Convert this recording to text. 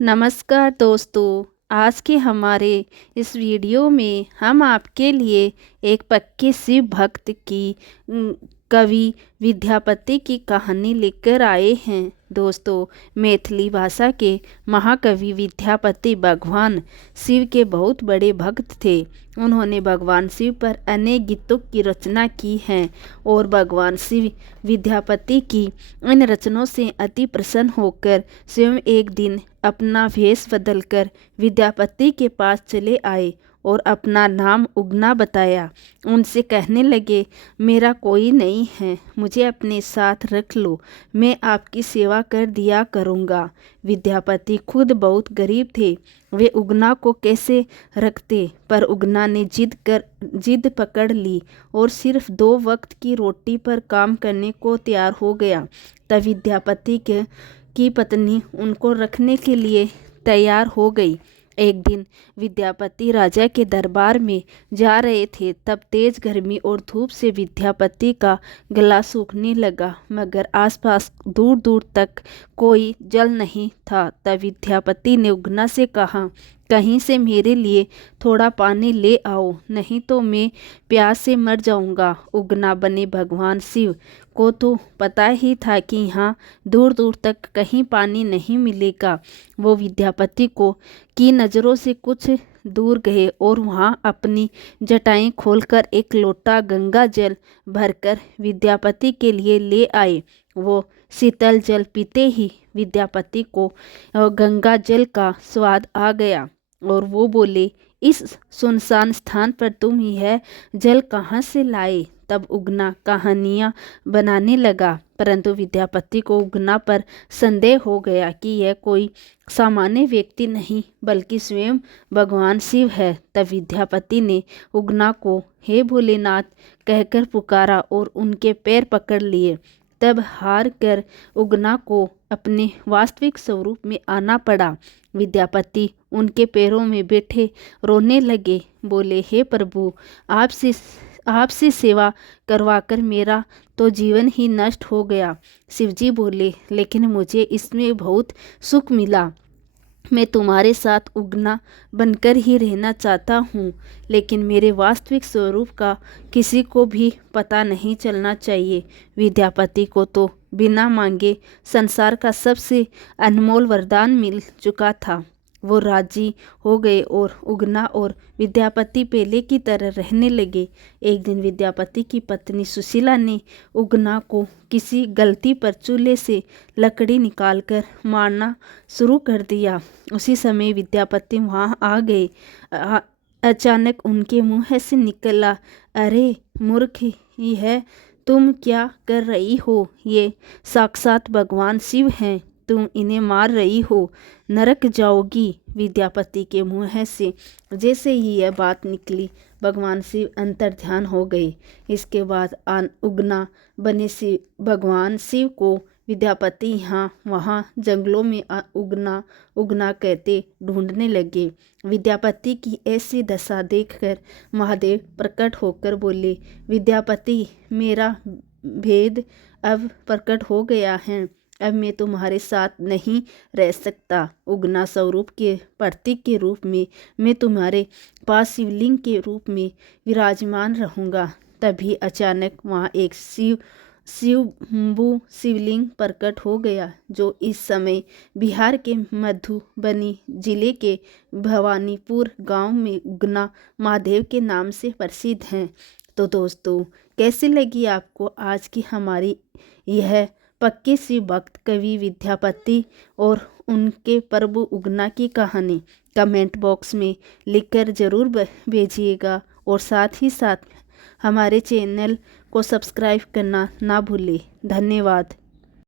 नमस्कार दोस्तों। आज के हमारे इस वीडियो में हम आपके लिए एक पक्के शिव भक्त की कवि विद्यापति की कहानी लेकर आए हैं। दोस्तों, मैथिली भाषा के महाकवि विद्यापति भगवान शिव के बहुत बड़े भक्त थे। उन्होंने भगवान शिव पर अनेक गीतों की रचना की है और भगवान शिव विद्यापति की इन रचनों से अति प्रसन्न होकर स्वयं एक दिन अपना भेष बदलकर विद्यापति के पास चले आए और अपना नाम उगना बताया। उनसे कहने लगे, मेरा कोई नहीं है, मुझे अपने साथ रख लो, मैं आपकी सेवा कर दिया करूँगा। विद्यापति खुद बहुत गरीब थे, वे उगना को कैसे रखते, पर उगना ने जिद पकड़ ली और सिर्फ 2 वक्त की रोटी पर काम करने को तैयार हो गया। तब विद्यापति की पत्नी उनको रखने के लिए तैयार हो गई। एक दिन विद्यापति राजा के दरबार में जा रहे थे, तब तेज गर्मी और धूप से विद्यापति का गला सूखने लगा, मगर आसपास दूर दूर तक कोई जल नहीं था। तब विद्यापति ने उगना से कहा, कहीं से मेरे लिए थोड़ा पानी ले आओ, नहीं तो मैं प्यास से मर जाऊंगा। उगना बने भगवान शिव को तो पता ही था कि यहाँ दूर दूर तक कहीं पानी नहीं मिलेगा। वो विद्यापति की नज़रों से कुछ दूर गए और वहाँ अपनी जटाएं खोलकर एक लोटा गंगा जल भरकर विद्यापति के लिए ले आए। वो शीतल जल पीते ही विद्यापति को गंगा जल का स्वाद आ गया और वो बोले, इस सुनसान स्थान पर तुम यह जल कहाँ से लाए? तब उगना कहानियाँ बनाने लगा, परंतु विद्यापति को उगना पर संदेह हो गया कि यह कोई सामान्य व्यक्ति नहीं बल्कि स्वयं भगवान शिव है। तब विद्यापति ने उगना को हे भोलेनाथ कहकर पुकारा और उनके पैर पकड़ लिए। तब हार कर उगना को अपने वास्तविक स्वरूप में आना पड़ा। विद्यापति उनके पैरों में बैठे रोने लगे, बोले, हे प्रभु, आपसे सेवा करवाकर मेरा तो जीवन ही नष्ट हो गया। शिवजी बोले, लेकिन मुझे इसमें बहुत सुख मिला। मैं तुम्हारे साथ उगना बनकर ही रहना चाहता हूँ, लेकिन मेरे वास्तविक स्वरूप का किसी को भी पता नहीं चलना चाहिए। विद्यापति को तो बिना मांगे संसार का सबसे अनमोल वरदान मिल चुका था। वो राजी हो गए और उगना और विद्यापति पहले की तरह रहने लगे। एक दिन विद्यापति की पत्नी सुशीला ने उगना को किसी गलती पर चूल्हे से लकड़ी निकालकर मारना शुरू कर दिया। उसी समय विद्यापति वहाँ आ गए। अचानक उनके मुंह से निकला, अरे मूर्ख, यह तुम क्या कर रही हो? ये साक्षात भगवान शिव हैं, तुम इन्हें मार रही हो, नरक जाओगी। विद्यापति के मुंह से जैसे ही यह बात निकली, भगवान शिव अंतर्ध्यान हो गए। इसके बाद उगना बने भगवान शिव को विद्यापति यहाँ वहाँ जंगलों में उगना कहते ढूंढने लगे। विद्यापति की ऐसी दशा देखकर महादेव प्रकट होकर बोले, विद्यापति, मेरा भेद अब प्रकट हो गया है, अब मैं तुम्हारे साथ नहीं रह सकता। उगना स्वरूप के प्रतीक के रूप में मैं तुम्हारे पास शिवलिंग के रूप में विराजमान रहूँगा। तभी अचानक वहाँ एक शिवभू शिवलिंग प्रकट हो गया, जो इस समय बिहार के मधुबनी जिले के भवानीपुर गांव में उगना महादेव के नाम से प्रसिद्ध हैं। तो दोस्तों, कैसी लगी आपको आज की हमारी यह पक्के शिव भक्त कवि विद्यापति और उनके प्रभु उगना की कहानी? कमेंट बॉक्स में लिखकर ज़रूर भेजिएगा और साथ ही साथ हमारे चैनल को सब्सक्राइब करना ना भूलें। धन्यवाद।